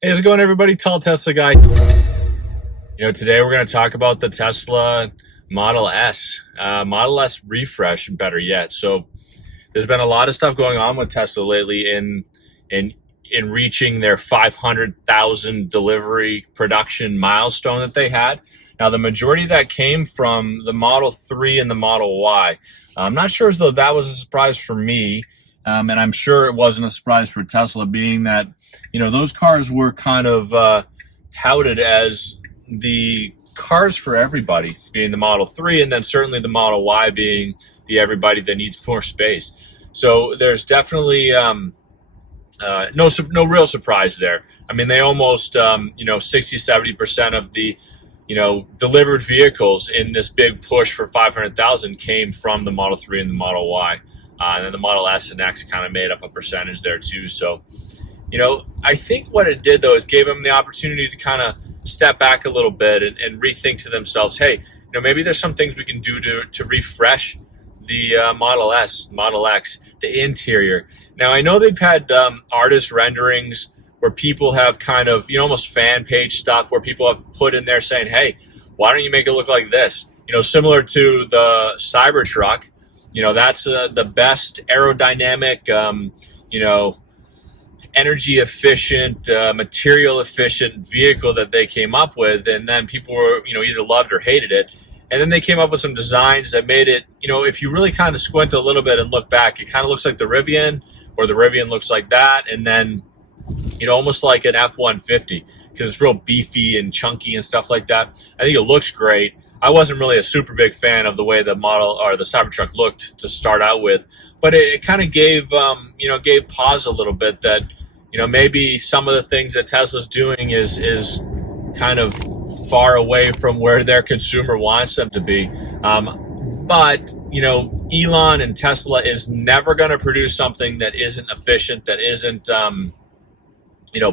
Hey, how's it going, everybody? Tall Tesla guy. Today we're going to talk about the Tesla Model S, Model S refresh, better yet. So, there's been a lot of stuff going on with Tesla lately in in reaching their 500,000 delivery production milestone that they had. Now, the majority of that came from the Model 3 and the Model Y. I'm not sure as though that was a surprise for me, and I'm sure it wasn't a surprise for Tesla, being that those cars were kind of touted as the cars for everybody, being the Model 3, and then certainly the Model Y being the everybody that needs more space. So there's definitely no real surprise there. I mean, they almost 60-70% of the delivered vehicles in this big push for 500,000 came from the Model 3 and the Model Y, and then the Model S and X kind of made up a percentage there too. So I think what it did though is gave them the opportunity to kind of step back a little bit and rethink to themselves, hey, maybe there's some things we can do to refresh the Model S, Model X, the interior. Now, I know they've had artist renderings where people have kind of, almost fan page stuff where people have put in there saying, hey, why don't you make it look like this? Similar to the Cybertruck, that's the best aerodynamic, energy efficient, material efficient vehicle that they came up with. And then people were, either loved or hated it. And then they came up with some designs that made it, if you really kind of squint a little bit and look back, it kind of looks like the Rivian, or the Rivian looks like that. And then, almost like an F-150, because it's real beefy and chunky and stuff like that. I think it looks great. I wasn't really a super big fan of the way the model or the Cybertruck looked to start out with, but it kind of gave pause a little bit that, maybe some of the things that Tesla's doing is kind of far away from where their consumer wants them to be. But Elon and Tesla is never going to produce something that isn't efficient, that isn't,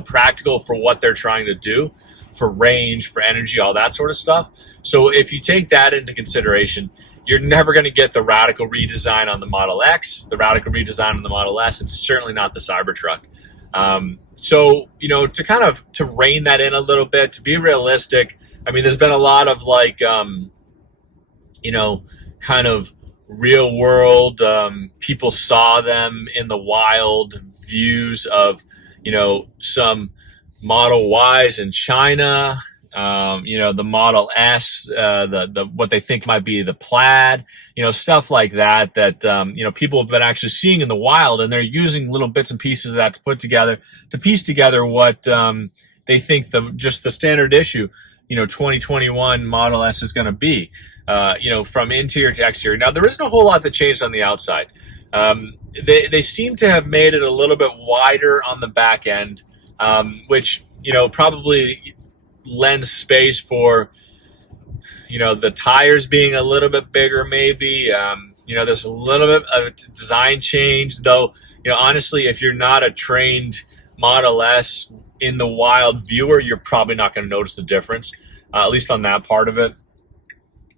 practical for what they're trying to do, for range, for energy, all that sort of stuff. So if you take that into consideration, you're never going to get the radical redesign on the Model X, the radical redesign on the Model S, and certainly not the Cybertruck. So, to rein that in a little bit, to be realistic, I mean, there's been a lot of kind of real world, people saw them in the wild views of, some Model Ys in China, the Model S, the what they think might be the Plaid, stuff like that, people have been actually seeing in the wild, and they're using little bits and pieces of that to piece together what they think the standard issue, 2021 Model S is going to be, from interior to exterior. Now, there isn't a whole lot that changed on the outside. They seem to have made it a little bit wider on the back end, which, probably lends space for, the tires being a little bit bigger, maybe. There's a little bit of a design change, though, honestly, if you're not a trained Model S in the wild viewer, you're probably not going to notice the difference, at least on that part of it.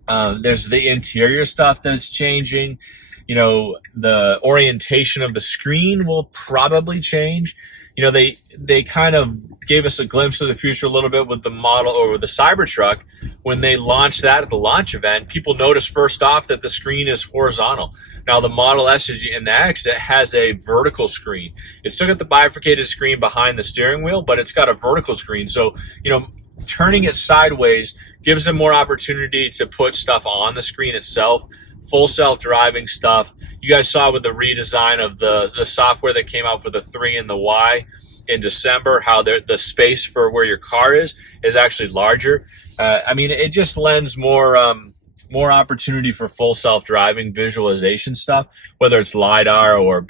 There's the interior stuff that's changing. The orientation of the screen will probably change. They kind of gave us a glimpse of the future a little bit with the model, or with the Cybertruck. When they launched that at the launch event, people noticed first off that the screen is horizontal. Now, the Model S and the X, it has a vertical screen. It's still got the bifurcated screen behind the steering wheel, but it's got a vertical screen. So, turning it sideways gives them more opportunity to put stuff on the screen itself. Full self-driving stuff. You guys saw with the redesign of the software that came out for the 3 and the Y in December, how the space for where your car is actually larger. It just lends more opportunity for full self-driving visualization stuff, whether it's LiDAR or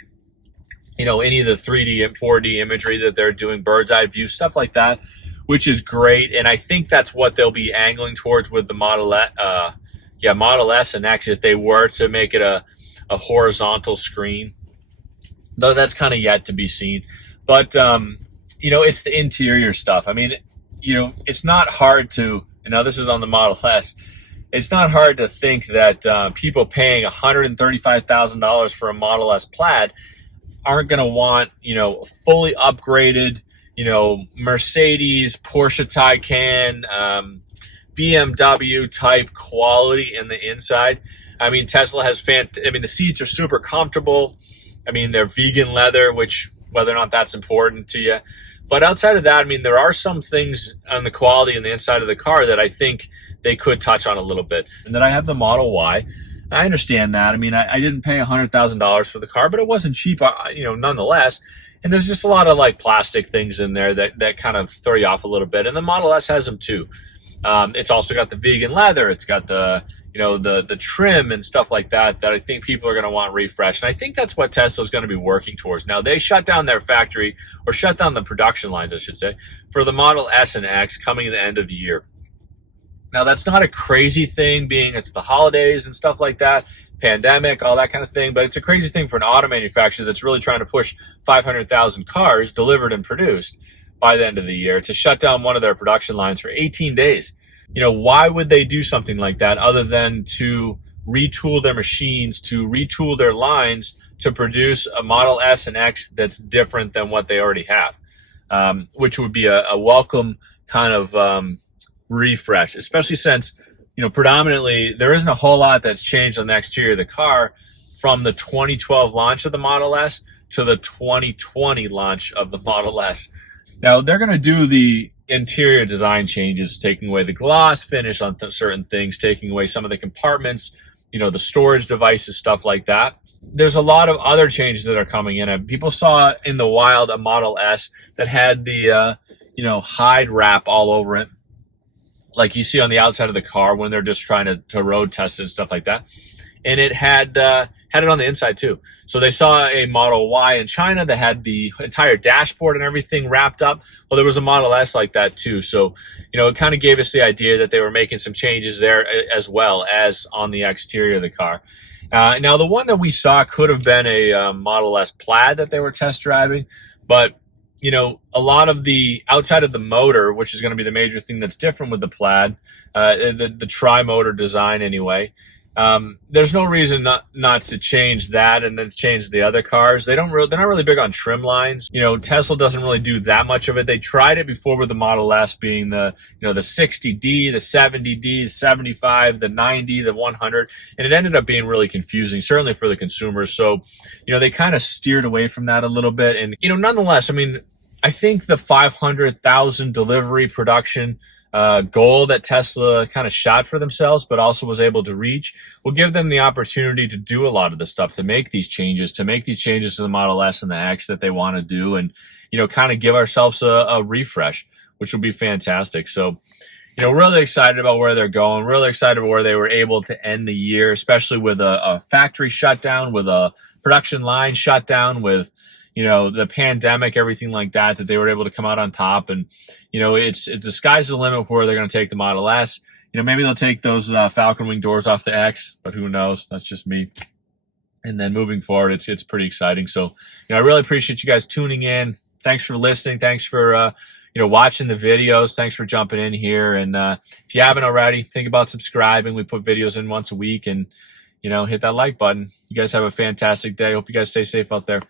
any of the 3D and 4D imagery that they're doing, bird's eye view, stuff like that, which is great. And I think that's what they'll be angling towards with the Model S and X, if they were to make it a horizontal screen, though that's kind of yet to be seen. But, it's the interior stuff. I mean, it's not hard to, and now this is on the Model S, it's not hard to think that people paying $135,000 for a Model S Plaid aren't going to want, fully upgraded, Mercedes, Porsche Taycan, BMW type quality in the inside. I mean, Tesla has the seats are super comfortable. I mean, they're vegan leather, which whether or not that's important to you. But outside of that, I mean, there are some things on the quality in the inside of the car that I think they could touch on a little bit. And then I have the Model Y. I understand that. I mean, I didn't pay $100,000 for the car, but it wasn't cheap, nonetheless. And there's just a lot of like plastic things in there that kind of throw you off a little bit. And the Model S has them too. It's also got the vegan leather. It's got the trim and stuff like that I think people are going to want refreshed. And I think that's what Tesla's going to be working towards. Now, they shut down their factory, or shut down the production lines, I should say, for the Model S and X coming at the end of the year. Now, that's not a crazy thing, being it's the holidays and stuff like that, pandemic, all that kind of thing, but it's a crazy thing for an auto manufacturer that's really trying to push 500,000 cars delivered and produced by the end of the year to shut down one of their production lines for 18 days. Why would they do something like that other than to retool their machines, to retool their lines to produce a Model S and X that's different than what they already have, which would be a welcome kind of refresh, especially since, predominantly there isn't a whole lot that's changed on the exterior of the car from the 2012 launch of the Model S to the 2020 launch of the Model S. Now, they're going to do the interior design changes, taking away the gloss finish on certain things, taking away some of the compartments, the storage devices, stuff like that. There's a lot of other changes that are coming in. And people saw in the wild a Model S that had the, hide wrap all over it, like you see on the outside of the car when they're just trying to road test it and stuff like that. And it had it on the inside too. So they saw a Model Y in China that had the entire dashboard and everything wrapped up. Well, there was a Model S like that too. So, it kind of gave us the idea that they were making some changes there as well as on the exterior of the car. Now, the one that we saw could have been a Model S Plaid that they were test driving, but a lot of the outside of the motor, which is going to be the major thing that's different with the Plaid, the tri-motor design anyway. There's no reason not to change that and then change the other cars. They're not really big on trim lines. Tesla doesn't really do that much of it. They tried it before with the Model S being the 60D, the 70D, the 75, the 90, the 100, and it ended up being really confusing, certainly for the consumers. So, they kind of steered away from that a little bit. And, nonetheless, I mean, I think the 500,000 delivery production goal that Tesla kind of shot for themselves, but also was able to reach, will give them the opportunity to do a lot of the stuff, to make these changes to the Model S and the X that they want to do, and, kind of give ourselves a refresh, which will be fantastic. So, really excited about where they're going, really excited about where they were able to end the year, especially with a factory shutdown, with a production line shutdown, with the pandemic, everything like that they were able to come out on top. And, it's the sky's the limit for where they're going to take the Model S. Maybe they'll take those Falcon Wing doors off the X, but who knows? That's just me. And then moving forward, it's pretty exciting. So, I really appreciate you guys tuning in. Thanks for listening. Thanks for, watching the videos. Thanks for jumping in here. And if you haven't already, think about subscribing. We put videos in once a week, and, hit that like button. You guys have a fantastic day. Hope you guys stay safe out there.